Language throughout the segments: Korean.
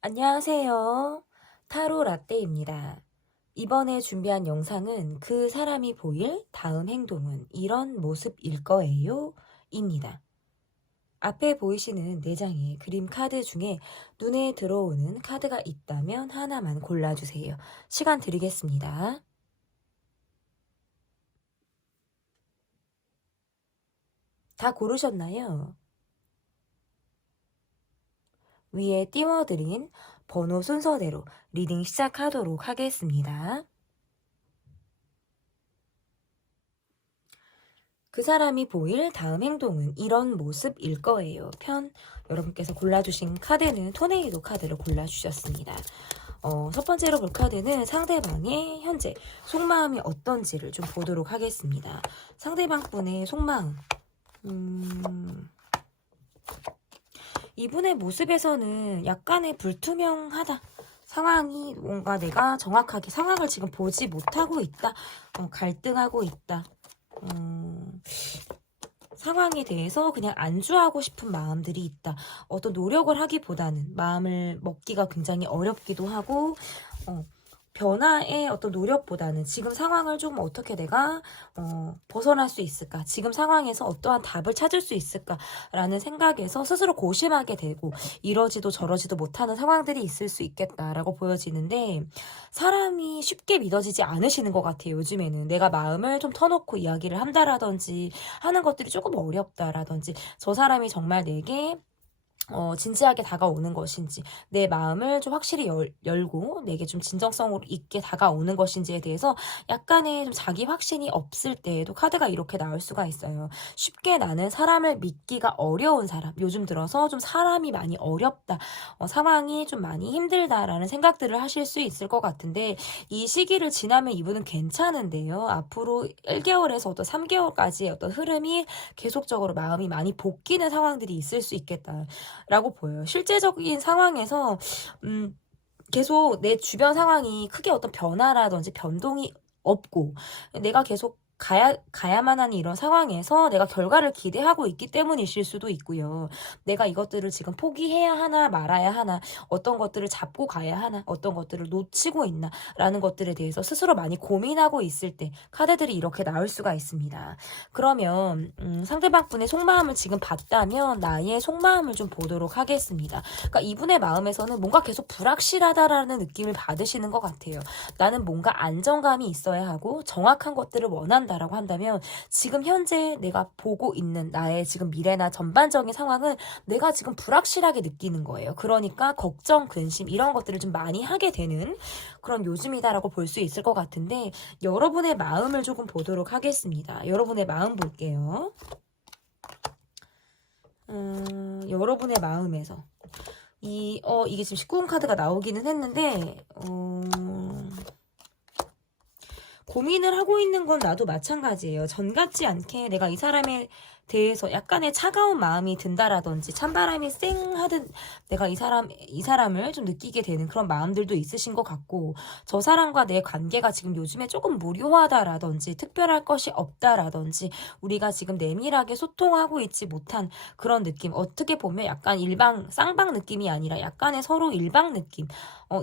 안녕하세요. 타로 라떼입니다. 이번에 준비한 영상은 그 사람이 보일 다음 행동은 이런 모습일 거예요. 입니다. 앞에 보이시는 4장의 그림 카드 중에 눈에 들어오는 카드가 있다면 하나만 골라주세요. 시간 드리겠습니다. 다 고르셨나요? 위에 띄워드린 번호 순서대로 리딩 시작하도록 하겠습니다. 그 사람이 보일 다음 행동은 이런 모습일 거예요. 여러분께서 골라주신 카드는 토네이도 카드를 골라주셨습니다. 첫 번째로 볼 카드는 상대방의 현재 속마음이 어떤지를 좀 보도록 하겠습니다. 상대방 분의 속마음. 이분의 모습에서는 약간의 불투명하다. 상황이 뭔가 내가 정확하게 상황을 지금 보지 못하고 있다. 갈등하고 있다. 상황에 대해서 그냥 안주하고 싶은 마음들이 있다. 어떤 노력을 하기보다는 마음을 먹기가 굉장히 어렵기도 하고 변화의 어떤 노력보다는 지금 상황을 좀 어떻게 내가 벗어날 수 있을까? 지금 상황에서 어떠한 답을 찾을 수 있을까라는 생각에서 스스로 고심하게 되고 이러지도 저러지도 못하는 상황들이 있을 수 있겠다라고 보여지는데 사람이 쉽게 믿어지지 않으시는 것 같아요. 요즘에는 내가 마음을 좀 터놓고 이야기를 한다라든지 하는 것들이 조금 어렵다라든지 저 사람이 정말 내게 진지하게 다가오는 것인지 내 마음을 좀 확실히 열고 내게 좀 진정성으로 있게 다가오는 것인지에 대해서 약간의 좀 자기 확신이 없을 때에도 카드가 이렇게 나올 수가 있어요. 쉽게 나는 사람을 믿기가 어려운 사람, 요즘 들어서 좀 사람이 많이 어렵다, 상황이 좀 많이 힘들다라는 생각들을 하실 수 있을 것 같은데 이 시기를 지나면 이분은 괜찮은데요. 앞으로 1개월에서 어떤 3개월까지의 어떤 흐름이 계속적으로 마음이 많이 볶이는 상황들이 있을 수 있겠다. 라고 보여요. 실제적인 상황에서 계속 내 주변 상황이 크게 어떤 변화라든지 변동이 없고 내가 계속 가야만 하는 이런 상황에서 내가 결과를 기대하고 있기 때문이실 수도 있고요. 내가 이것들을 지금 포기해야 하나 말아야 하나, 어떤 것들을 잡고 가야 하나, 어떤 것들을 놓치고 있나 라는 것들에 대해서 스스로 많이 고민하고 있을 때 카드들이 이렇게 나올 수가 있습니다. 그러면 상대방 분의 속마음을 지금 봤다면 나의 속마음을 좀 보도록 하겠습니다. 그러니까 이분의 마음에서는 뭔가 계속 불확실하다라는 느낌을 받으시는 것 같아요. 나는 뭔가 안정감이 있어야 하고 정확한 것들을 원한다라고 한다면 지금 현재 내가 보고 있는 나의 지금 미래나 전반적인 상황은 내가 지금 불확실하게 느끼는 거예요. 그러니까 걱정, 근심 이런 것들을 좀 많이 하게 되는 그런 요즘이다라고 볼 수 있을 것 같은데 여러분의 마음을 조금 보도록 하겠습니다. 여러분의 마음 볼게요. 여러분의 마음에서 이게 지금 19금 카드가 나오기는 했는데 고민을 하고 있는 건 나도 마찬가지예요. 전 같지 않게 내가 이 사람에 대해서 약간의 차가운 마음이 든다라든지 찬바람이 쌩 하듯 내가 이 사람을 좀 느끼게 되는 그런 마음들도 있으신 것 같고 저 사람과 내 관계가 지금 요즘에 조금 무료하다라든지 특별할 것이 없다라든지 우리가 지금 내밀하게 소통하고 있지 못한 그런 느낌 어떻게 보면 약간 쌍방 느낌이 아니라 약간의 서로 일방 느낌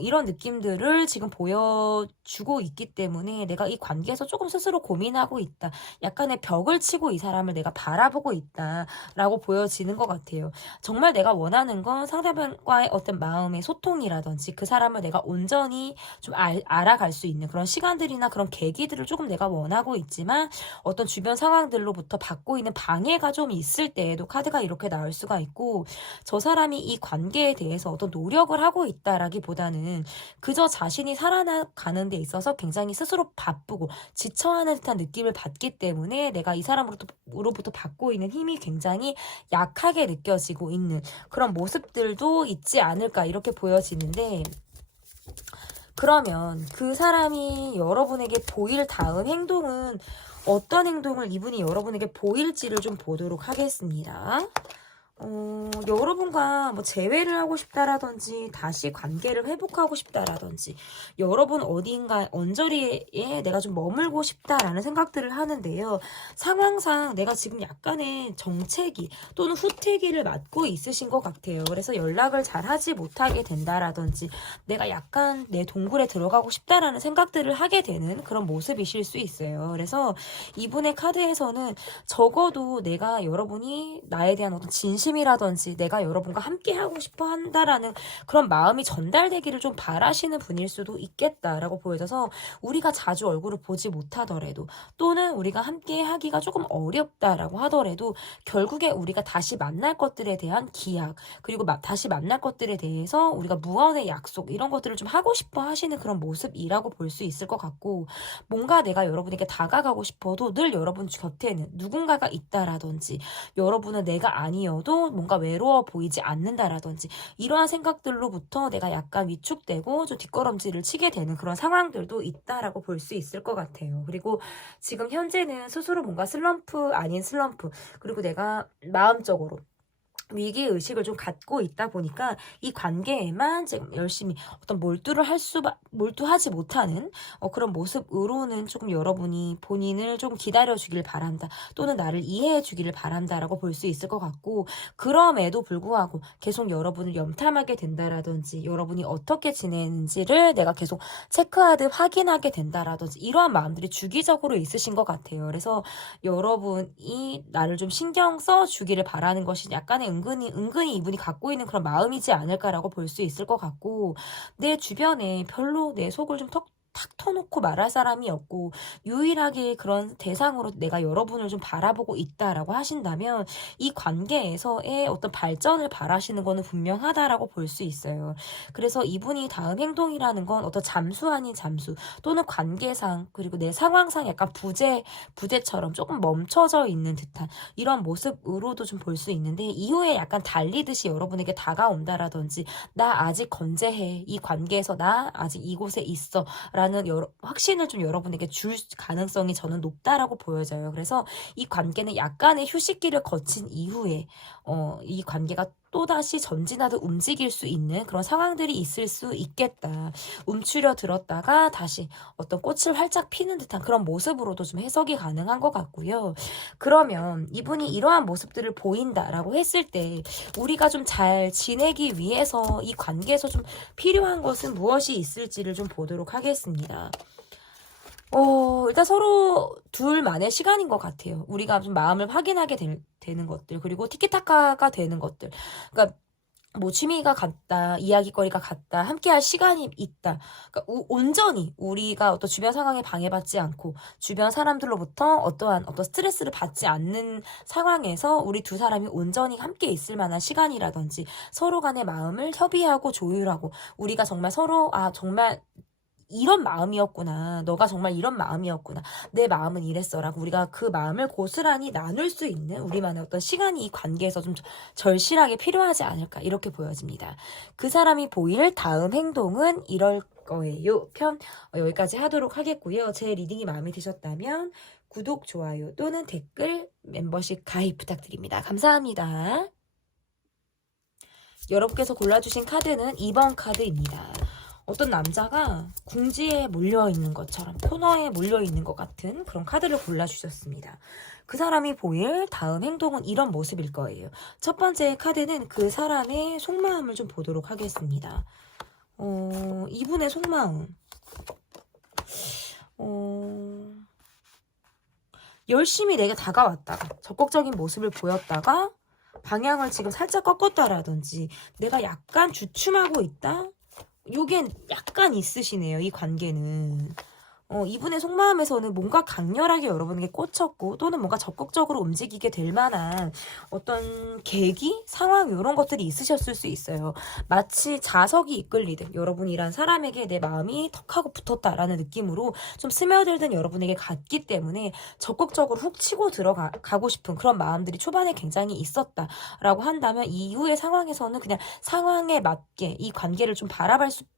이런 느낌들을 지금 보여주고 있기 때문에 내가 이 관계에서 조금 스스로 고민하고 있다. 약간의 벽을 치고 이 사람을 내가 바라보고 있다라고 보여지는 것 같아요. 정말 내가 원하는 건 상대방과의 어떤 마음의 소통이라든지 그 사람을 내가 온전히 좀 알아갈 수 있는 그런 시간들이나 그런 계기들을 조금 내가 원하고 있지만 어떤 주변 상황들로부터 받고 있는 방해가 좀 있을 때에도 카드가 이렇게 나올 수가 있고 저 사람이 이 관계에 대해서 어떤 노력을 하고 있다라기보다는 그저 자신이 살아가는 데 있어서 굉장히 스스로 바쁘고 지쳐하는 듯한 느낌을 받기 때문에 내가 이 사람으로부터 받고 있는 힘이 굉장히 약하게 느껴지고 있는 그런 모습들도 있지 않을까 이렇게 보여지는데 그러면 그 사람이 여러분에게 보일 다음 행동은 어떤 행동을 이분이 여러분에게 보일지를 좀 보도록 하겠습니다. 여러분과 뭐 재회를 하고 싶다라든지 다시 관계를 회복하고 싶다라든지 여러분 어디인가 언저리에 내가 좀 머물고 싶다라는 생각들을 하는데요. 상황상 내가 지금 약간의 정체기 또는 후퇴기를 맞고 있으신 것 같아요. 그래서 연락을 잘 하지 못하게 된다라든지 내가 약간 내 동굴에 들어가고 싶다라는 생각들을 하게 되는 그런 모습이실 수 있어요. 그래서 이분의 카드에서는 적어도 내가 여러분이 나에 대한 어떤 진심이라든지 내가 여러분과 함께 하고 싶어 한다라는 그런 마음이 전달되기를 좀 바라시는 분일 수도 있겠다라고 보여져서 우리가 자주 얼굴을 보지 못하더라도 또는 우리가 함께 하기가 조금 어렵다라고 하더라도 결국에 우리가 다시 만날 것들에 대한 기약 그리고 다시 만날 것들에 대해서 우리가 무언의 약속 이런 것들을 좀 하고 싶어 하시는 그런 모습이라고 볼 수 있을 것 같고 뭔가 내가 여러분에게 다가가고 싶어도 늘 여러분 곁에는 누군가가 있다라든지 여러분은 내가 아니어도 뭔가 외로워 보이지 않는다라든지 이러한 생각들로부터 내가 약간 위축되고 좀 뒷걸음질을 치게 되는 그런 상황들도 있다라고 볼 수 있을 것 같아요. 그리고 지금 현재는 스스로 뭔가 슬럼프 아닌 슬럼프 그리고 내가 마음적으로 위기의식을 좀 갖고 있다 보니까 이 관계에만 지금 열심히 어떤 몰두하지 못하는 그런 모습으로는 조금 여러분이 본인을 좀 기다려주길 바란다. 또는 나를 이해해주기를 바란다라고 볼 수 있을 것 같고 그럼에도 불구하고 계속 여러분을 염탐하게 된다라든지 여러분이 어떻게 지내는지를 내가 계속 체크하듯 확인하게 된다라든지 이러한 마음들이 주기적으로 있으신 것 같아요. 그래서 여러분이 나를 좀 신경 써주기를 바라는 것이 약간의 은근히 이분이 갖고 있는 그런 마음이지 않을까라고 볼 수 있을 것 같고 내 주변에 별로 내 속을 좀 탁 터놓고 말할 사람이 없고 유일하게 그런 대상으로 내가 여러분을 좀 바라보고 있다라고 하신다면 이 관계에서의 어떤 발전을 바라시는 거는 분명하다라고 볼 수 있어요. 그래서 이분이 다음 행동이라는 건 어떤 잠수 아닌 잠수 또는 관계상 그리고 내 상황상 약간 부재처럼 조금 멈춰져 있는 듯한 이런 모습으로도 좀 볼 수 있는데 이후에 약간 달리듯이 여러분에게 다가온다라든지 나 아직 건재해 이 관계에서 나 아직 이곳에 있어 라는 확신을 좀 여러분에게 줄 가능성이 저는 높다라고 보여져요. 그래서 이 관계는 약간의 휴식기를 거친 이후에 이 관계가 또다시 전진하듯 움직일 수 있는 그런 상황들이 있을 수 있겠다. 움츠려 들었다가 다시 어떤 꽃을 활짝 피는 듯한 그런 모습으로도 좀 해석이 가능한 것 같고요. 그러면 이분이 이러한 모습들을 보인다라고 했을 때 우리가 좀 잘 지내기 위해서 이 관계에서 좀 필요한 것은 무엇이 있을지를 좀 보도록 하겠습니다. 일단 서로 둘만의 시간인 것 같아요. 우리가 좀 마음을 확인하게 되는 것들, 그리고 티키타카가 되는 것들. 그러니까 뭐 취미가 같다, 이야기거리가 같다, 함께할 시간이 있다. 그러니까 온전히 우리가 어떤 주변 상황에 방해받지 않고 주변 사람들로부터 어떠한 어떤 스트레스를 받지 않는 상황에서 우리 두 사람이 온전히 함께 있을 만한 시간이라든지 서로 간의 마음을 협의하고 조율하고 우리가 정말 서로 정말 이런 마음이었구나. 너가 정말 이런 마음이었구나. 내 마음은 이랬어라고 우리가 그 마음을 고스란히 나눌 수 있는 우리만의 어떤 시간이 이 관계에서 좀 절실하게 필요하지 않을까 이렇게 보여집니다. 그 사람이 보일 다음 행동은 이럴 거예요. 편 여기까지 하도록 하겠고요. 제 리딩이 마음에 드셨다면 구독, 좋아요 또는 댓글, 멤버십 가입 부탁드립니다. 감사합니다. 여러분께서 골라주신 카드는 2번 카드입니다. 어떤 남자가 궁지에 몰려있는 것처럼 코너에 몰려있는 것 같은 그런 카드를 골라주셨습니다. 그 사람이 보일 다음 행동은 이런 모습일 거예요. 첫 번째 카드는 그 사람의 속마음을 좀 보도록 하겠습니다. 이분의 속마음. 열심히 내게 다가왔다가 적극적인 모습을 보였다가 방향을 지금 살짝 꺾었다라든지 내가 약간 주춤하고 있다? 요게 약간 있으시네요. 이 관계는. 이분의 속마음에서는 뭔가 강렬하게 여러분에게 꽂혔고 또는 뭔가 적극적으로 움직이게 될 만한 어떤 계기, 상황 이런 것들이 있으셨을 수 있어요. 마치 자석이 이끌리듯 여러분이란 사람에게 내 마음이 턱하고 붙었다라는 느낌으로 좀 스며들든 여러분에게 같기 때문에 적극적으로 훅 치고 들어가고 싶은 그런 마음들이 초반에 굉장히 있었다라고 한다면 이후의 상황에서는 그냥 상황에 맞게 이 관계를 좀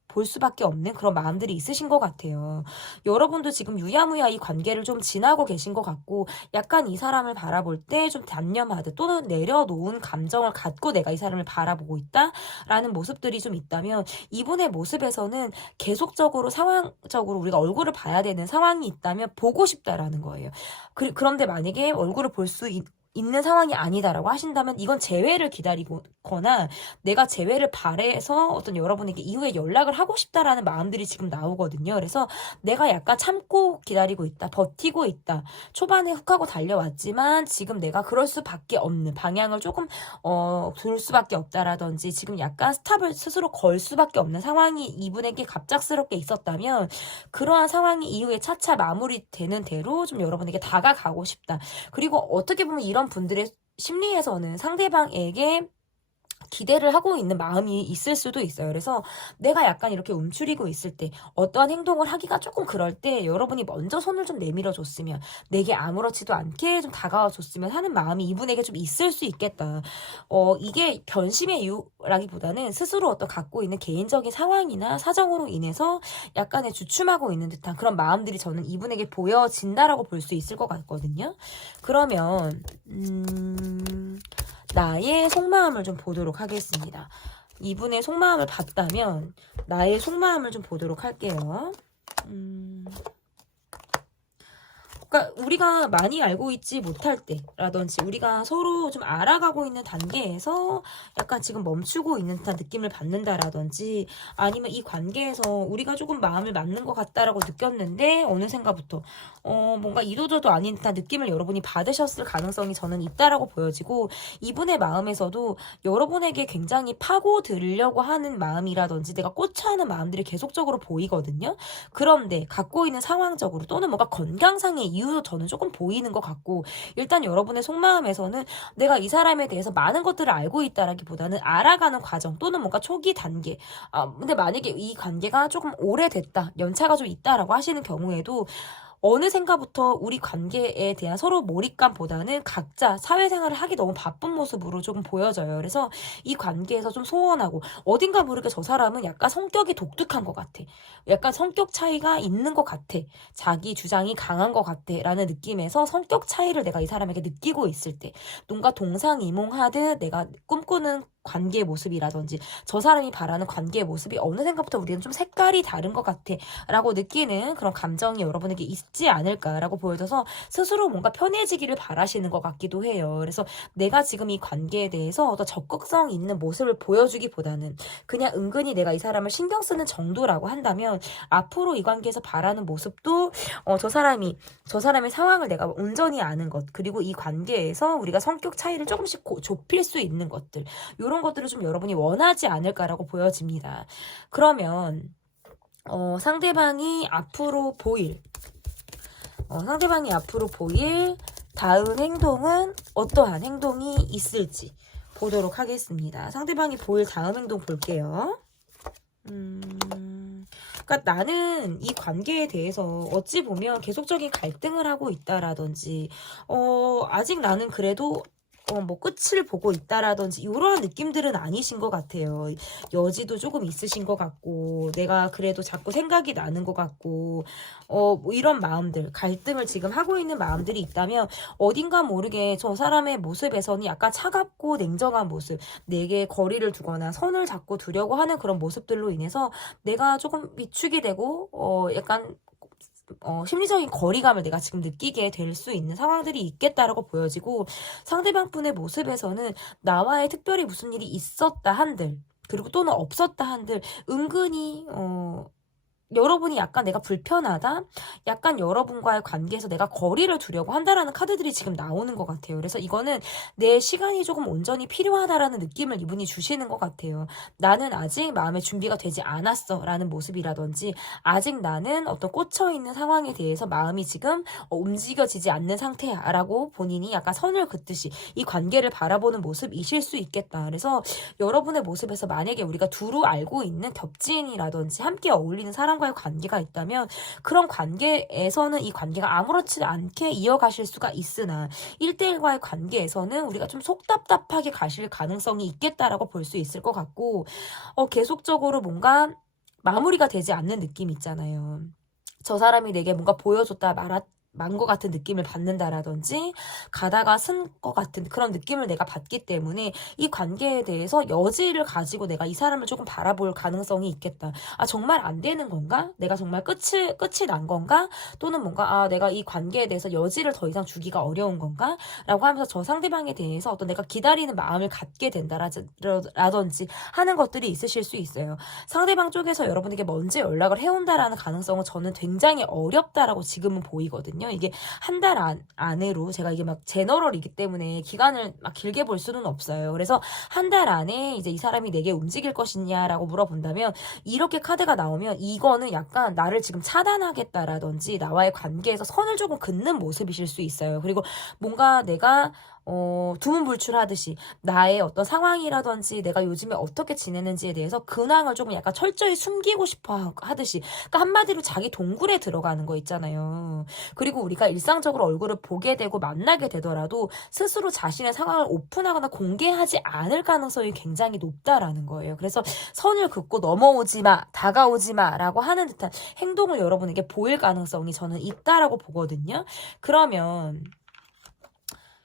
볼 수밖에 없는 그런 마음들이 있으신 것 같아요. 여러분도 지금 유야무야 이 관계를 좀 지나고 계신 것 같고 약간 이 사람을 바라볼 때 좀 단념하듯 또는 내려놓은 감정을 갖고 내가 이 사람을 바라보고 있다라는 모습들이 좀 있다면 이분의 모습에서는 계속적으로 상황적으로 우리가 얼굴을 봐야 되는 상황이 있다면 보고 싶다라는 거예요. 그런데 만약에 얼굴을 볼 수 있는 상황이 아니다라고 하신다면 이건 재회를 기다리거나 내가 재회를 바래서 어떤 여러분에게 이후에 연락을 하고 싶다라는 마음들이 지금 나오거든요. 그래서 내가 약간 참고 기다리고 있다, 버티고 있다. 초반에 훅 하고 달려왔지만 지금 내가 그럴 수밖에 없는 방향을 조금 둘 수밖에 없다라든지 지금 약간 스탑을 스스로 걸 수밖에 없는 상황이 이분에게 갑작스럽게 있었다면 그러한 상황이 이후에 차차 마무리되는 대로 좀 여러분에게 다가가고 싶다. 그리고 어떻게 보면 이런 분들의 심리에서는 상대방에게 기대를 하고 있는 마음이 있을 수도 있어요. 그래서 내가 약간 이렇게 움츠리고 있을 때 어떠한 행동을 하기가 조금 그럴 때 여러분이 먼저 손을 좀 내밀어 줬으면 내게 아무렇지도 않게 좀 다가와 줬으면 하는 마음이 이분에게 좀 있을 수 있겠다. 이게 변심의 이유라기보다는 스스로 어떤 갖고 있는 개인적인 상황이나 사정으로 인해서 약간의 주춤하고 있는 듯한 그런 마음들이 저는 이분에게 보여진다라고 볼 수 있을 것 같거든요. 그러면 나의 속마음을 좀 보도록 하겠습니다. 이분의 속마음을 봤다면 나의 속마음을 좀 보도록 할게요. 그러니까 우리가 많이 알고 있지 못할 때라든지 우리가 서로 좀 알아가고 있는 단계에서 약간 지금 멈추고 있는 듯한 느낌을 받는다라든지 아니면 이 관계에서 우리가 조금 마음을 맞는 것 같다라고 느꼈는데 어느샌가부터 뭔가 이도저도 아닌 듯한 느낌을 여러분이 받으셨을 가능성이 저는 있다라고 보여지고 이분의 마음에서도 여러분에게 굉장히 파고들려고 하는 마음이라든지 내가 꽂혀하는 마음들이 계속적으로 보이거든요. 그런데 갖고 있는 상황적으로 또는 뭔가 건강상의 이유도 저는 조금 보이는 것 같고 일단 여러분의 속마음에서는 내가 이 사람에 대해서 많은 것들을 알고 있다라기보다는 알아가는 과정 또는 뭔가 초기 단계 근데 만약에 이 관계가 조금 오래됐다 연차가 좀 있다라고 하시는 경우에도 어느샌가부터 우리 관계에 대한 서로 몰입감보다는 각자 사회생활을 하기 너무 바쁜 모습으로 조금 보여져요. 그래서 이 관계에서 좀 소원하고 어딘가 모르게 저 사람은 약간 성격이 독특한 것 같아. 약간 성격 차이가 있는 것 같아. 자기 주장이 강한 것 같아. 라는 느낌에서 성격 차이를 내가 이 사람에게 느끼고 있을 때 뭔가 동상이몽하듯 내가 꿈꾸는 관계의 모습이라든지 저 사람이 바라는 관계의 모습이 어느샌가부터 우리는 좀 색깔이 다른 것 같아 라고 느끼는 그런 감정이 여러분에게 있지 않을까라고 보여져서 스스로 뭔가 편해지기를 바라시는 것 같기도 해요. 그래서 내가 지금 이 관계에 대해서 더 적극성 있는 모습을 보여주기보다는 그냥 은근히 내가 이 사람을 신경 쓰는 정도라고 한다면 앞으로 이 관계에서 바라는 모습도 저 사람의 상황을 내가 온전히 아는 것 그리고 이 관계에서 우리가 성격 차이를 조금씩 좁힐 수 있는 것들 이런 것들을 좀 여러분이 원하지 않을까라고 보여집니다. 그러면 상대방이 앞으로 보일 다음 행동은 어떠한 행동이 있을지 보도록 하겠습니다. 상대방이 보일 다음 행동 볼게요. 그러니까 나는 이 관계에 대해서 어찌 보면 계속적인 갈등을 하고 있다라든지 아직 나는 그래도 뭐 끝을 보고 있다라든지 이러한 느낌들은 아니신 것 같아요. 여지도 조금 있으신 것 같고 내가 그래도 자꾸 생각이 나는 것 같고 뭐 이런 마음들 갈등을 지금 하고 있는 마음들이 있다면 어딘가 모르게 저 사람의 모습에서는 약간 차갑고 냉정한 모습 내게 거리를 두거나 선을 잡고 두려고 하는 그런 모습들로 인해서 내가 조금 위축이 되고 약간 심리적인 거리감을 내가 지금 느끼게 될 수 있는 상황들이 있겠다라고 보여지고 상대방 분의 모습에서는 나와의 특별히 무슨 일이 있었다 한들 그리고 또는 없었다 한들 은근히 여러분이 약간 내가 불편하다? 약간 여러분과의 관계에서 내가 거리를 두려고 한다라는 카드들이 지금 나오는 것 같아요. 그래서 이거는 내 시간이 조금 온전히 필요하다라는 느낌을 이분이 주시는 것 같아요. 나는 아직 마음의 준비가 되지 않았어 라는 모습이라든지 아직 나는 어떤 꽂혀있는 상황에 대해서 마음이 지금 움직여지지 않는 상태야 라고 본인이 약간 선을 긋듯이 이 관계를 바라보는 모습이실 수 있겠다. 그래서 여러분의 모습에서 만약에 우리가 두루 알고 있는 겹지인이라든지 함께 어울리는 사람과의 관계가 있다면 그런 관계에서는 이 관계가 아무렇지 않게 이어가실 수가 있으나 1대1과의 관계에서는 우리가 좀 속답답하게 가실 가능성이 있겠다라고 볼 수 있을 것 같고 계속적으로 뭔가 마무리가 되지 않는 느낌 있잖아요. 저 사람이 내게 뭔가 보여줬다 만 것 같은 느낌을 받는다라든지 가다가 쓴 것 같은 그런 느낌을 내가 받기 때문에 이 관계에 대해서 여지를 가지고 내가 이 사람을 조금 바라볼 가능성이 있겠다. 아, 정말 안 되는 건가? 내가 정말 끝이 난 건가? 또는 뭔가 내가 이 관계에 대해서 여지를 더 이상 주기가 어려운 건가? 라고 하면서 저 상대방에 대해서 어떤 내가 기다리는 마음을 갖게 된다라든지 하는 것들이 있으실 수 있어요. 상대방 쪽에서 여러분에게 먼저 연락을 해온다라는 가능성은 저는 굉장히 어렵다라고 지금은 보이거든요. 이게 한 달 안으로 제가 이게 막 제너럴이기 때문에 기간을 막 길게 볼 수는 없어요. 그래서 한 달 안에 이제 이 사람이 내게 움직일 것이냐라고 물어본다면 이렇게 카드가 나오면 이거는 약간 나를 지금 차단하겠다라든지 나와의 관계에서 선을 조금 긋는 모습이실 수 있어요. 그리고 뭔가 내가 두문불출하듯이 나의 어떤 상황이라든지 내가 요즘에 어떻게 지내는지에 대해서 근황을 조금 약간 철저히 숨기고 싶어 하듯이, 그러니까 한마디로 자기 동굴에 들어가는 거 있잖아요. 그리고 우리가 일상적으로 얼굴을 보게 되고 만나게 되더라도 스스로 자신의 상황을 오픈하거나 공개하지 않을 가능성이 굉장히 높다라는 거예요. 그래서 선을 긋고 넘어오지 마, 다가오지 마라고 하는 듯한 행동을 여러분에게 보일 가능성이 저는 있다라고 보거든요. 그러면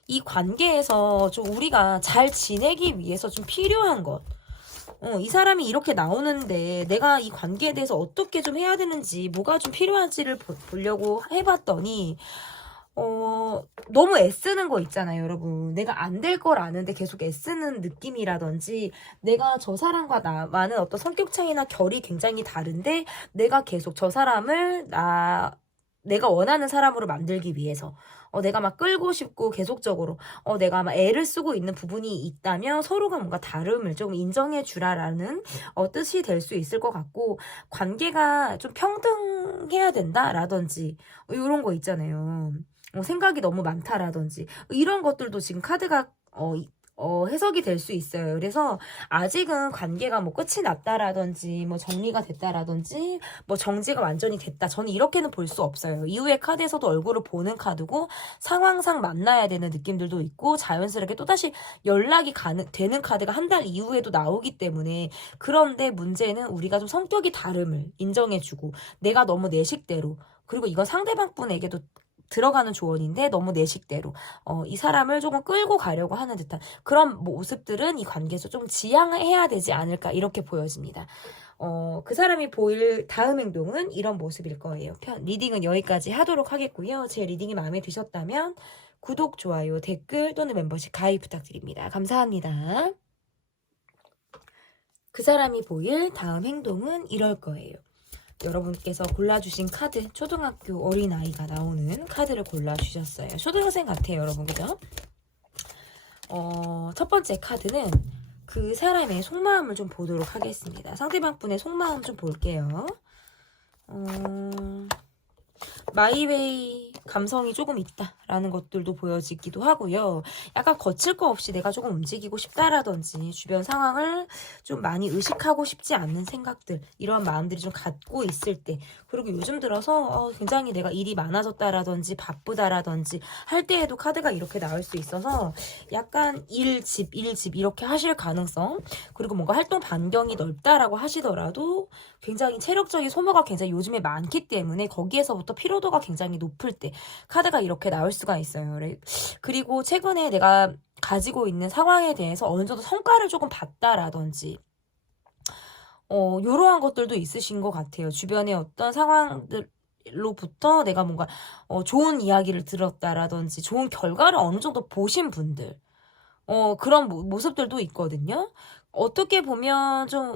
이 관계에서 좀 우리가 잘 지내기 위해서 좀 필요한 것. 이 사람이 이렇게 나오는데 내가 이 관계에 대해서 어떻게 좀 해야 되는지, 뭐가 좀 필요한지를 보려고 해봤더니, 너무 애쓰는 거 있잖아요, 여러분. 내가 안 될 걸 아는데 계속 애쓰는 느낌이라든지, 내가 저 사람과 나와는 어떤 성격 차이나 결이 굉장히 다른데, 내가 계속 저 사람을 내가 원하는 사람으로 만들기 위해서 내가 막 끌고 싶고 계속적으로 내가 막 애를 쓰고 있는 부분이 있다면 서로가 뭔가 다름을 좀 인정해 주라라는 뜻이 될 수 있을 것 같고, 관계가 좀 평등해야 된다라든지 이런 거 있잖아요. 생각이 너무 많다라든지 이런 것들도 지금 카드가 해석이 될 수 있어요. 그래서 아직은 관계가 뭐 끝이 났다라든지 뭐 정리가 됐다라든지 뭐 정지가 완전히 됐다, 저는 이렇게는 볼 수 없어요. 이후에 카드에서도 얼굴을 보는 카드고 상황상 만나야 되는 느낌들도 있고 자연스럽게 또다시 연락이 되는 카드가 한 달 이후에도 나오기 때문에, 그런데 문제는 우리가 좀 성격이 다름을 인정해주고 내가 너무 내 식대로, 그리고 이건 상대방 분에게도 들어가는 조언인데 너무 내 식대로 이 사람을 조금 끌고 가려고 하는 듯한 그런 모습들은 이 관계에서 좀 지양해야 되지 않을까, 이렇게 보여집니다. 그 사람이 보일 다음 행동은 이런 모습일 거예요. 리딩은 여기까지 하도록 하겠고요. 제 리딩이 마음에 드셨다면 구독, 좋아요, 댓글 또는 멤버십 가입 부탁드립니다. 감사합니다. 그 사람이 보일 다음 행동은 이럴 거예요. 여러분께서 골라주신 카드, 초등학교 어린아이가 나오는 카드를 골라주셨어요. 초등학생 같아요, 여러분. 그죠? 첫 번째 카드는 그 사람의 속마음을 좀 보도록 하겠습니다. 상대방 분의 속마음 좀 볼게요. 마이웨이 감성이 조금 있다라는 것들도 보여지기도 하고요. 약간 거칠 거 없이 내가 조금 움직이고 싶다라든지 주변 상황을 좀 많이 의식하고 싶지 않는 생각들, 이런 마음들이 좀 갖고 있을 때, 그리고 요즘 들어서 굉장히 내가 일이 많아졌다라든지 바쁘다라든지 할 때에도 카드가 이렇게 나올 수 있어서 약간 일집 이렇게 하실 가능성, 그리고 뭔가 활동 반경이 넓다라고 하시더라도 굉장히 체력적인 소모가 굉장히 요즘에 많기 때문에 거기에서부터 피로도가 굉장히 높을 때 카드가 이렇게 나올 수가 있어요. 그리고 최근에 내가 가지고 있는 상황에 대해서 어느 정도 성과를 조금 봤다라든지 이러한 것들도 있으신 것 같아요. 주변의 어떤 상황들로부터 내가 뭔가 좋은 이야기를 들었다라든지 좋은 결과를 어느 정도 보신 분들, 그런 모습들도 있거든요. 어떻게 보면 좀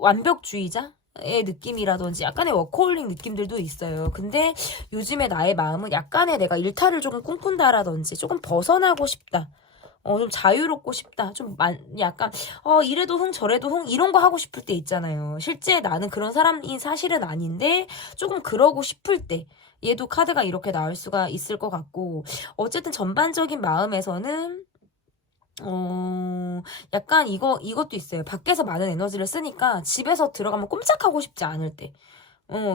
완벽주의자? 의 느낌이라든지 약간의 워커홀릭 느낌들도 있어요. 근데 요즘에 나의 마음은 약간의 내가 일탈을 조금 꿈꾼다라든지 조금 벗어나고 싶다, 좀 자유롭고 싶다, 좀 약간 이래도 흥 저래도 흥 이런 거 하고 싶을 때 있잖아요. 실제 나는 그런 사람이 사실은 아닌데 조금 그러고 싶을 때 얘도 카드가 이렇게 나올 수가 있을 것 같고, 어쨌든 전반적인 마음에서는 약간 이것도 있어요. 밖에서 많은 에너지를 쓰니까 집에서 들어가면 꼼짝하고 싶지 않을 때.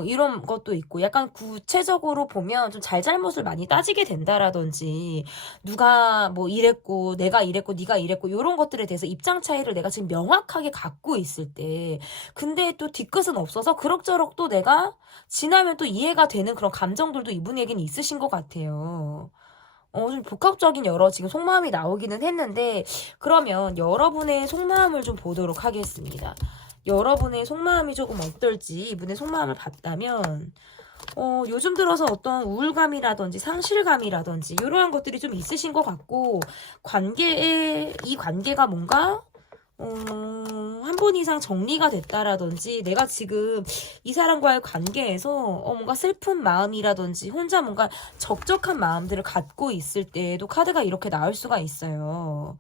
이런 것도 있고 약간 구체적으로 보면 좀 잘잘못을 많이 따지게 된다라든지 누가 뭐 이랬고 내가 이랬고 네가 이랬고 요런 것들에 대해서 입장 차이를 내가 지금 명확하게 갖고 있을 때 근데 또 뒤끝은 없어서 그럭저럭 또 내가 지나면 또 이해가 되는 그런 감정들도 이분에게는 있으신 것 같아요. 좀 복합적인 여러 지금 속마음이 나오기는 했는데 그러면 여러분의 속마음을 좀 보도록 하겠습니다. 여러분의 속마음이 조금 어떨지 이분의 속마음을 봤다면 요즘 들어서 어떤 우울감이라든지 상실감이라든지 이러한 것들이 좀 있으신 것 같고 이 관계가 뭔가 한 번 이상 정리가 됐다라든지 내가 지금 이 사람과의 관계에서 뭔가 슬픈 마음이라든지 혼자 뭔가 적적한 마음들을 갖고 있을 때도 카드가 이렇게 나올 수가 있어요.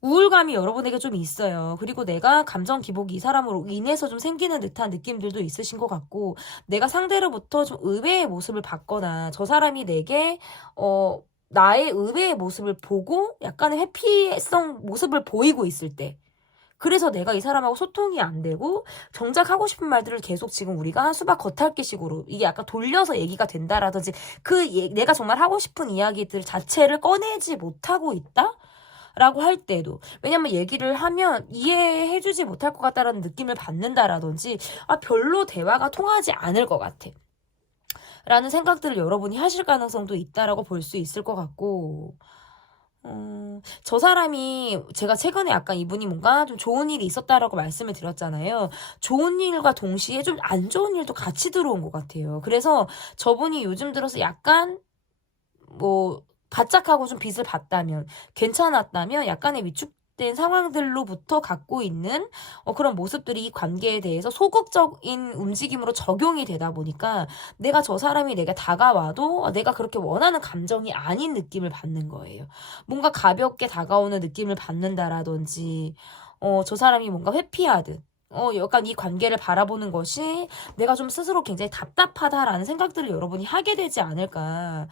우울감이 여러분에게 좀 있어요. 그리고 내가 감정 기복이 이 사람으로 인해서 좀 생기는 듯한 느낌들도 있으신 것 같고 내가 상대로부터 좀 의외의 모습을 받거나 저 사람이 내게 나의 의외의 모습을 보고 약간의 회피성 모습을 보이고 있을 때 그래서 내가 이 사람하고 소통이 안 되고 정작 하고 싶은 말들을 계속 지금 우리가 수박 겉핥기식으로 이게 약간 돌려서 얘기가 된다라든지 내가 정말 하고 싶은 이야기들 자체를 꺼내지 못하고 있다? 라고 할 때도 왜냐면 얘기를 하면 이해해주지 못할 것 같다라는 느낌을 받는다라든지 별로 대화가 통하지 않을 것 같아 라는 생각들을 여러분이 하실 가능성도 있다라고 볼 수 있을 것 같고 저 사람이 제가 최근에 약간 이분이 뭔가 좀 좋은 일이 있었다라고 말씀을 드렸잖아요. 좋은 일과 동시에 좀 안 좋은 일도 같이 들어온 것 같아요. 그래서 저분이 요즘 들어서 약간 뭐 바짝하고 좀 빚을 봤다면 괜찮았다면 약간의 위축된 상황들로부터 갖고 있는 그런 모습들이 이 관계에 대해서 소극적인 움직임으로 적용이 되다 보니까 내가 저 사람이 내게 다가와도 내가 그렇게 원하는 감정이 아닌 느낌을 받는 거예요. 뭔가 가볍게 다가오는 느낌을 받는다라든지 저 사람이 뭔가 회피하듯 약간 이 관계를 바라보는 것이 내가 좀 스스로 굉장히 답답하다라는 생각들을 여러분이 하게 되지 않을까.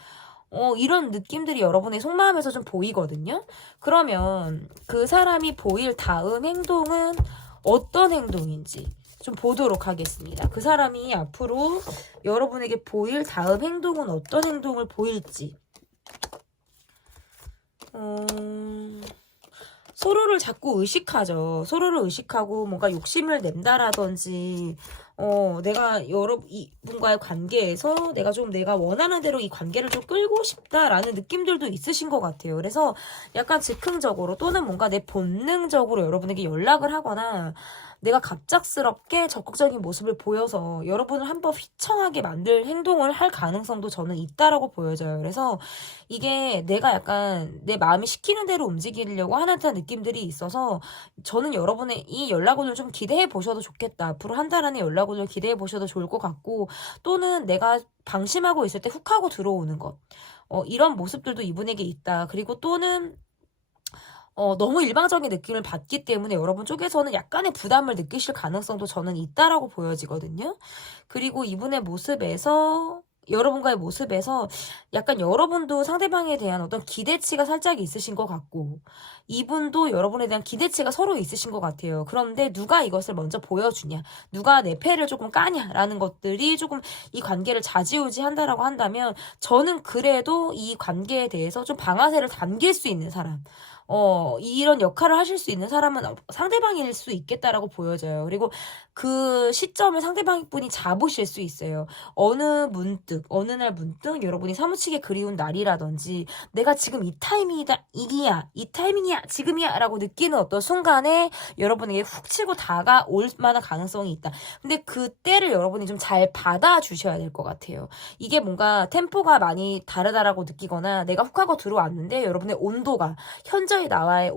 이런 느낌들이 여러분의 속마음에서 좀 보이거든요. 그러면 그 사람이 보일 다음 행동은 어떤 행동인지 좀 보도록 하겠습니다. 그 사람이 앞으로 여러분에게 보일 다음 행동은 어떤 행동을 보일지. 서로를 자꾸 의식하죠. 서로를 의식하고 뭔가 욕심을 낸다라든지 내가 이분과의 관계에서 내가 원하는 대로 이 관계를 좀 끌고 싶다라는 느낌들도 있으신 것 같아요. 그래서 약간 즉흥적으로 또는 뭔가 내 본능적으로 여러분에게 연락을 하거나 내가 갑작스럽게 적극적인 모습을 보여서 여러분을 한번 휘청하게 만들 행동을 할 가능성도 저는 있다라고 보여져요. 그래서 이게 내가 약간 내 마음이 시키는 대로 움직이려고 하는 듯한 느낌들이 있어서 저는 여러분의 이 연락오늘 좀 기대해 보셔도 좋겠다. 앞으로 한 달 안에 연락오늘 기대해 보셔도 좋을 것 같고 또는 내가 방심하고 있을 때 훅 하고 들어오는 것. 이런 모습들도 이분에게 있다. 그리고 또는 너무 일방적인 느낌을 받기 때문에 여러분 쪽에서는 약간의 부담을 느끼실 가능성도 저는 있다라고 보여지거든요. 그리고 이분의 모습에서 여러분과의 모습에서 약간 여러분도 상대방에 대한 어떤 기대치가 살짝 있으신 것 같고 이분도 여러분에 대한 기대치가 서로 있으신 것 같아요. 그런데 누가 이것을 먼저 보여주냐 누가 내 패를 조금 까냐라는 것들이 조금 이 관계를 좌지우지한다라고 한다면 저는 그래도 이 관계에 대해서 좀 방아쇠를 당길 수 있는 사람 이런 역할을 하실 수 있는 사람은 상대방일 수 있겠다라고 보여져요. 그리고 그 시점을 상대방분이 잡으실 수 있어요. 어느 날 문득 여러분이 사무치게 그리운 날이라든지 내가 지금 이 타이밍이다, 이 타이밍이야, 지금이야 라고 느끼는 어떤 순간에 여러분에게 훅 치고 다가올 만한 가능성이 있다. 근데 그때를 여러분이 좀 잘 받아주셔야 될 것 같아요. 이게 뭔가 템포가 많이 다르다라고 느끼거나 내가 훅 하고 들어왔는데 여러분의 온도가 현저히 나와의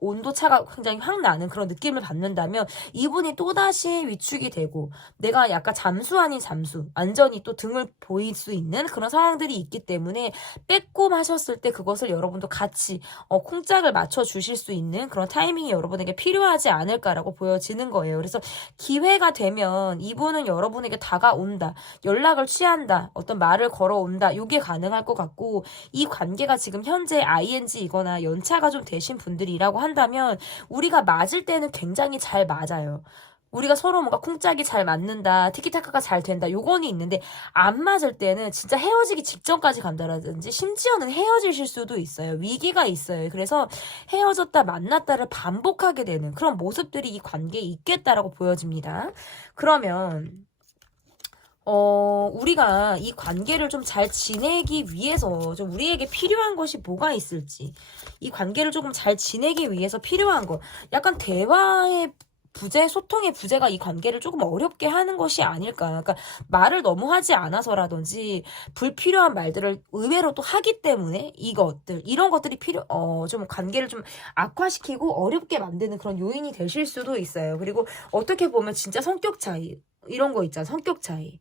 온도차가 굉장히 확 나는 그런 느낌을 받는다면 이분이 또다시 위축이 되고 내가 약간 잠수 아닌 잠수 완전히 또 등을 보일 수 있는 그런 상황들이 있기 때문에 빼꼼하셨을 때 그것을 여러분도 같이 콩짝을 맞춰 주실 수 있는 그런 타이밍이 여러분에게 필요하지 않을까라고 보여지는 거예요. 그래서 기회가 되면 이분은 여러분에게 다가온다, 연락을 취한다, 어떤 말을 걸어온다, 이게 가능할 것 같고 이 관계가 지금 현재 ING이거나 연차가 좀 되신 분들이라고 한다면 우리가 맞을 때는 굉장히 잘 맞아요. 우리가 서로 뭔가 쿵짝이 잘 맞는다, 티키타카가 잘 된다, 요건이 있는데 안 맞을 때는 진짜 헤어지기 직전까지 간다라든지 심지어는 헤어지실 수도 있어요. 위기가 있어요. 그래서 헤어졌다 만났다를 반복하게 되는 그런 모습들이 이 관계에 있겠다라고 보여집니다. 그러면 우리가 이 관계를 좀 잘 지내기 위해서 좀 우리에게 필요한 것이 뭐가 있을지, 이 관계를 조금 잘 지내기 위해서 필요한 거, 약간 대화의 부재, 소통의 부재가 이 관계를 조금 어렵게 하는 것이 아닐까. 그러니까 말을 너무 하지 않아서라든지 불필요한 말들을 의외로 또 하기 때문에 이런 것들이 좀 관계를 좀 악화시키고 어렵게 만드는 그런 요인이 되실 수도 있어요. 그리고 어떻게 보면 진짜 성격 차이, 이런 거 있잖아, 성격 차이.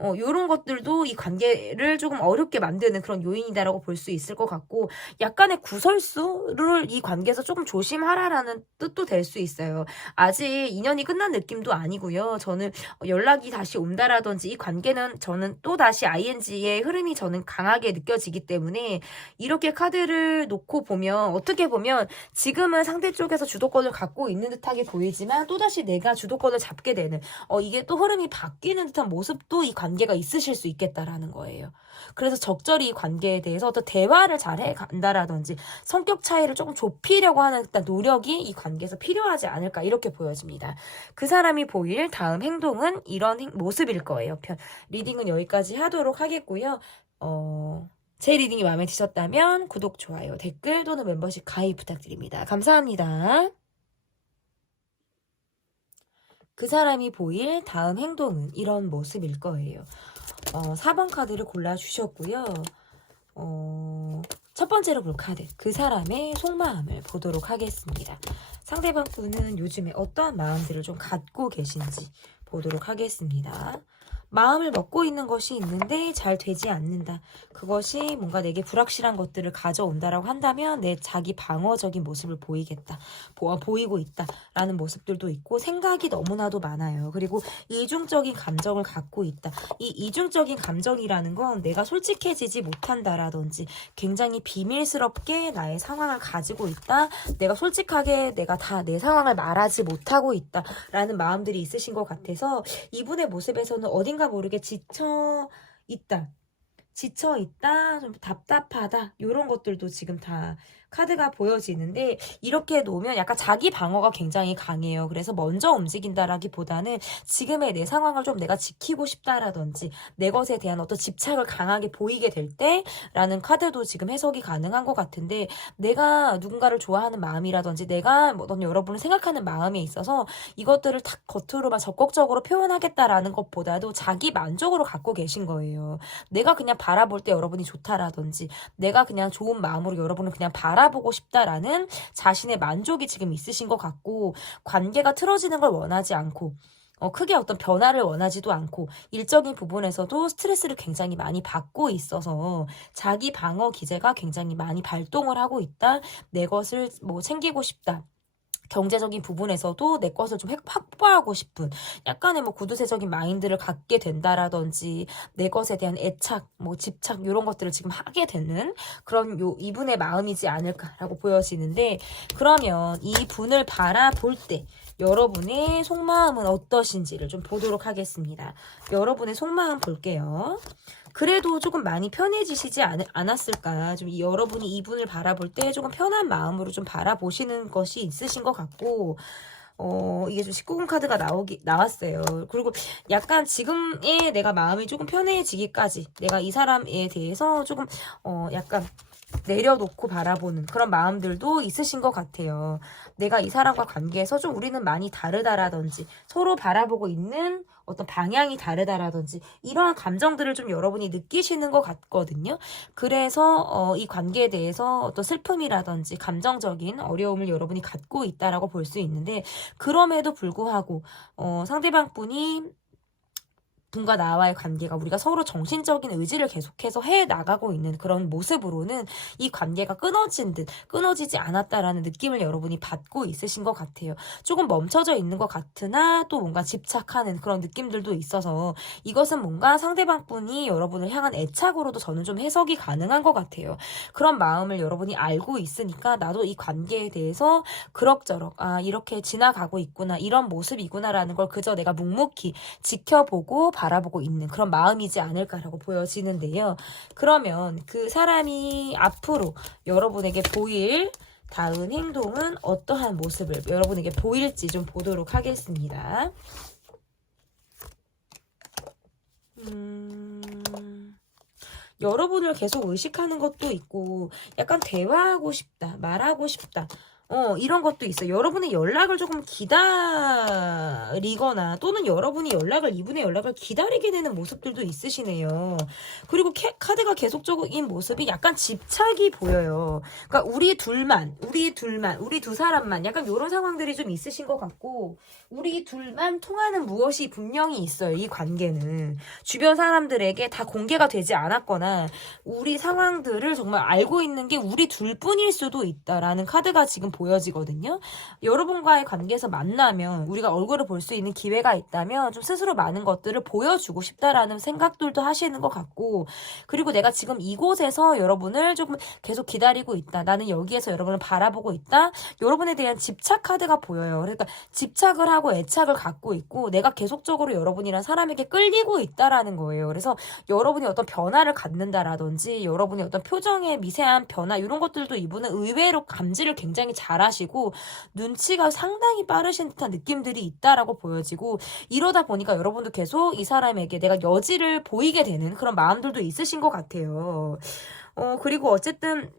요런 것들도 이 관계를 조금 어렵게 만드는 그런 요인이다라고 볼 수 있을 것 같고, 약간의 구설수를 이 관계에서 조금 조심하라라는 뜻도 될 수 있어요. 아직 인연이 끝난 느낌도 아니고요. 저는 연락이 다시 온다라든지 이 관계는 저는 또 다시 ING의 흐름이 저는 강하게 느껴지기 때문에, 이렇게 카드를 놓고 보면 어떻게 보면 지금은 상대 쪽에서 주도권을 갖고 있는 듯하게 보이지만 또다시 내가 주도권을 잡게 되는, 이게 또 흐름이 바뀌는 듯한 모습도 이 관계가 있으실 수 있겠다라는 거예요. 그래서 적절히 이 관계에 대해서 어떤 대화를 잘 해간다라든지 성격 차이를 조금 좁히려고 하는 노력이 이 관계에서 필요하지 않을까, 이렇게 보여집니다. 그 사람이 보일 다음 행동은 이런 모습일 거예요. 리딩은 여기까지 하도록 하겠고요. 제 리딩이 마음에 드셨다면 구독, 좋아요, 댓글 또는 멤버십 가입 부탁드립니다. 감사합니다. 그 사람이 보일 다음 행동은 이런 모습일 거예요. 4번 카드를 골라주셨고요. 첫 번째로 볼 카드, 그 사람의 속마음을 보도록 하겠습니다. 상대방 분은 요즘에 어떠한 마음들을 좀 갖고 계신지 보도록 하겠습니다. 마음을 먹고 있는 것이 있는데 잘 되지 않는다. 그것이 뭔가 내게 불확실한 것들을 가져온다라고 한다면 내 자기 방어적인 모습을 보이고 있다라는 모습들도 있고, 생각이 너무나도 많아요. 그리고 이중적인 감정을 갖고 있다. 이 이중적인 감정이라는 건 내가 솔직해지지 못한다라든지 굉장히 비밀스럽게 나의 상황을 가지고 있다. 내가 솔직하게 내가 다 내 상황을 말하지 못하고 있다라는 마음들이 있으신 것 같아서, 이분의 모습에서는 어딘가 모르게 지쳐 있다, 좀 답답하다, 이런 것들도 지금 다 카드가 보여지는데, 이렇게 놓으면 약간 자기 방어가 굉장히 강해요. 그래서 먼저 움직인다라기보다는 지금의 내 상황을 좀 내가 지키고 싶다라든지 내 것에 대한 어떤 집착을 강하게 보이게 될 때라는 카드도 지금 해석이 가능한 것 같은데, 내가 누군가를 좋아하는 마음이라든지 내가 어떤 여러분을 생각하는 마음에 있어서 이것들을 딱 겉으로만 적극적으로 표현하겠다라는 것보다도 자기 만족으로 갖고 계신 거예요. 내가 그냥 바라볼 때 여러분이 좋다라든지 내가 그냥 좋은 마음으로 여러분을 그냥 바라보고 싶다라는 자신의 만족이 지금 있으신 것 같고, 관계가 틀어지는 걸 원하지 않고 크게 어떤 변화를 원하지도 않고, 일적인 부분에서도 스트레스를 굉장히 많이 받고 있어서 자기 방어 기제가 굉장히 많이 발동을 하고 있다. 내 것을 챙기고 싶다. 경제적인 부분에서도 내 것을 좀 확보하고 싶은 약간의 구두쇠적인 마인드를 갖게 된다라든지 내 것에 대한 애착, 집착, 이런 것들을 지금 하게 되는 그런 이분의 마음이지 않을까라고 보여지는데, 그러면 이 분을 바라볼 때 여러분의 속마음은 어떠신지를 좀 보도록 하겠습니다. 여러분의 속마음 볼게요. 그래도 조금 많이 편해지시지 않았을까. 좀 여러분이 이분을 바라볼 때 조금 편한 마음으로 좀 바라보시는 것이 있으신 것 같고, 이게 좀 19금 카드가 나왔어요. 그리고 약간 지금의 내가 마음이 조금 편해지기까지 내가 이 사람에 대해서 조금, 약간 내려놓고 바라보는 그런 마음들도 있으신 것 같아요. 내가 이 사람과 관계에서 좀 우리는 많이 다르다라든지 서로 바라보고 있는 어떤 방향이 다르다라든지 이러한 감정들을 좀 여러분이 느끼시는 것 같거든요. 그래서 이 관계에 대해서 어떤 슬픔이라든지 감정적인 어려움을 여러분이 갖고 있다라고 볼 수 있는데, 그럼에도 불구하고 상대방 분이 분과 나와의 관계가 우리가 서로 정신적인 의지를 계속해서 해 나가고 있는 그런 모습으로는 이 관계가 끊어진 듯 끊어지지 않았다라는 느낌을 여러분이 받고 있으신 것 같아요. 조금 멈춰져 있는 것 같으나 또 뭔가 집착하는 그런 느낌들도 있어서 이것은 뭔가 상대방 분이 여러분을 향한 애착으로도 저는 좀 해석이 가능한 것 같아요. 그런 마음을 여러분이 알고 있으니까 나도 이 관계에 대해서 그럭저럭 이렇게 지나가고 있구나, 이런 모습이구나라는 걸 그저 내가 묵묵히 지켜보고 바라보고 있는 그런 마음이지 않을까라고 보여지는데요. 그러면 그 사람이 앞으로 여러분에게 보일 다음 행동은 어떠한 모습을 여러분에게 보일지 좀 보도록 하겠습니다. 여러분을 계속 의식하는 것도 있고 약간 대화하고 싶다, 말하고 싶다, 이런 것도 있어요. 여러분의 연락을 조금 기다리거나 또는 여러분이 이분의 연락을 기다리게 되는 모습들도 있으시네요. 그리고 카드가 계속적인 모습이 약간 집착이 보여요. 그러니까 우리 두 사람만 약간 이런 상황들이 좀 있으신 것 같고, 우리 둘만 통하는 무엇이 분명히 있어요. 이 관계는 주변 사람들에게 다 공개가 되지 않았거나 우리 상황들을 정말 알고 있는 게 우리 둘뿐일 수도 있다라는 카드가 지금 보여지거든요. 여러분과의 관계에서 만나면 우리가 얼굴을 볼 수 있는 기회가 있다면 좀 스스로 많은 것들을 보여주고 싶다라는 생각들도 하시는 것 같고, 그리고 내가 지금 이곳에서 여러분을 조금 계속 기다리고 있다, 나는 여기에서 여러분을 바라보고 있다, 여러분에 대한 집착 카드가 보여요. 그러니까 집착을 하고 애착을 갖고 있고 내가 계속적으로 여러분이란 사람에게 끌리고 있다라는 거예요. 그래서 여러분이 어떤 변화를 갖는다라든지 여러분이 어떤 표정의 미세한 변화, 이런 것들도 이분은 의외로 감지를 굉장히 잘하시고 눈치가 상당히 빠르신 듯한 느낌들이 있다라고 보여지고, 이러다 보니까 여러분도 계속 이 사람에게 내가 여지를 보이게 되는 그런 마음들도 있으신 것 같아요. 그리고 어쨌든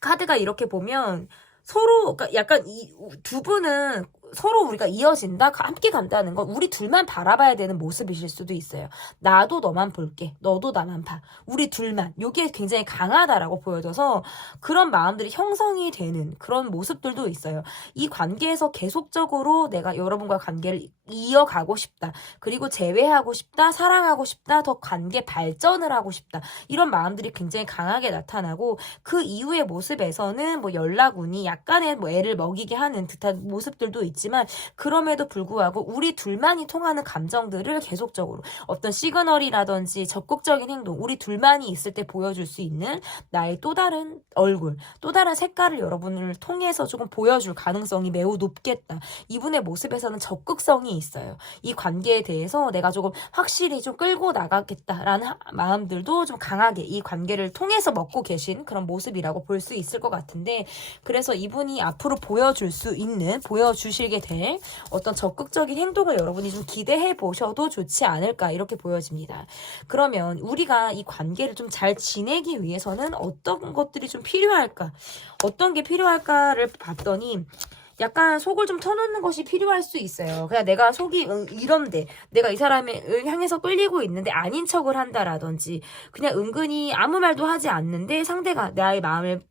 카드가 이렇게 보면 서로, 그러니까 약간 이 두 분은 서로 우리가 이어진다, 함께 간다는 건 우리 둘만 바라봐야 되는 모습이실 수도 있어요. 나도 너만 볼게, 너도 나만 봐, 우리 둘만, 요게 굉장히 강하다라고 보여져서 그런 마음들이 형성이 되는 그런 모습들도 있어요. 이 관계에서 계속적으로 내가 여러분과 관계를 이어가고 싶다, 그리고 재회하고 싶다, 사랑하고 싶다, 더 관계 발전을 하고 싶다, 이런 마음들이 굉장히 강하게 나타나고, 그 이후의 모습에서는 뭐 연락운이 약간의 뭐 애를 먹이게 하는 듯한 모습들도 있지만, 그럼에도 불구하고 우리 둘만이 통하는 감정들을 계속적으로 어떤 시그널이라든지 적극적인 행동, 우리 둘만이 있을 때 보여줄 수 있는 나의 또 다른 얼굴, 또 다른 색깔을 여러분을 통해서 조금 보여줄 가능성이 매우 높겠다. 이분의 모습에서는 적극성이 있어요. 이 관계에 대해서 내가 조금 확실히 좀 끌고 나가겠다라는 마음들도 좀 강하게 이 관계를 통해서 먹고 계신 그런 모습이라고 볼 수 있을 것 같은데, 그래서 이분이 앞으로 보여주시게 될 어떤 적극적인 행동을 여러분이 좀 기대해 보셔도 좋지 않을까, 이렇게 보여집니다. 그러면 우리가 이 관계를 좀 잘 지내기 위해서는 어떤 것들이 좀 필요할까? 어떤 게 필요할까를 봤더니 약간 속을 좀 터놓는 것이 필요할 수 있어요. 그냥 내가 속이 이런데 내가 이 사람을 향해서 끌리고 있는데 아닌 척을 한다라든지, 그냥 은근히 아무 말도 하지 않는데 상대가 나의 마음을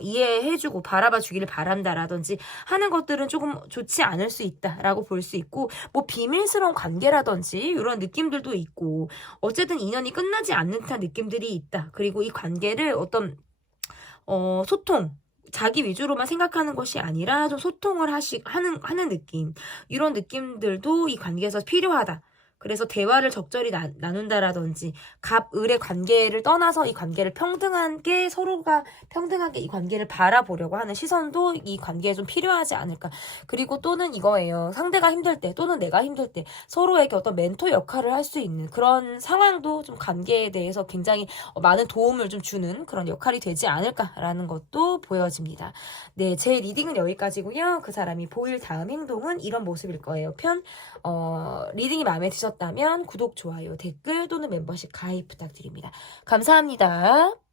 이해해주고 바라봐 주기를 바란다라든지 하는 것들은 조금 좋지 않을 수 있다라고 볼 수 있고, 뭐 비밀스러운 관계라든지 이런 느낌들도 있고, 어쨌든 인연이 끝나지 않는 듯한 느낌들이 있다. 그리고 이 관계를 어떤 소통, 자기 위주로만 생각하는 것이 아니라 좀 소통을 하는 느낌, 이런 느낌들도 이 관계에서 필요하다. 그래서 대화를 적절히 나눈다라든지 갑을의 관계를 떠나서 이 관계를 평등하게, 서로가 평등하게 이 관계를 바라보려고 하는 시선도 이 관계에 좀 필요하지 않을까. 그리고 또는 이거예요. 상대가 힘들 때 또는 내가 힘들 때 서로에게 어떤 멘토 역할을 할 수 있는 그런 상황도 좀 관계에 대해서 굉장히 많은 도움을 좀 주는 그런 역할이 되지 않을까라는 것도 보여집니다. 네, 제 리딩은 여기까지고요. 그 사람이 보일 다음 행동은 이런 모습일 거예요. 리딩이 마음에 드셨다면 구독, 좋아요, 댓글 또는 멤버십 가입 부탁드립니다. 감사합니다.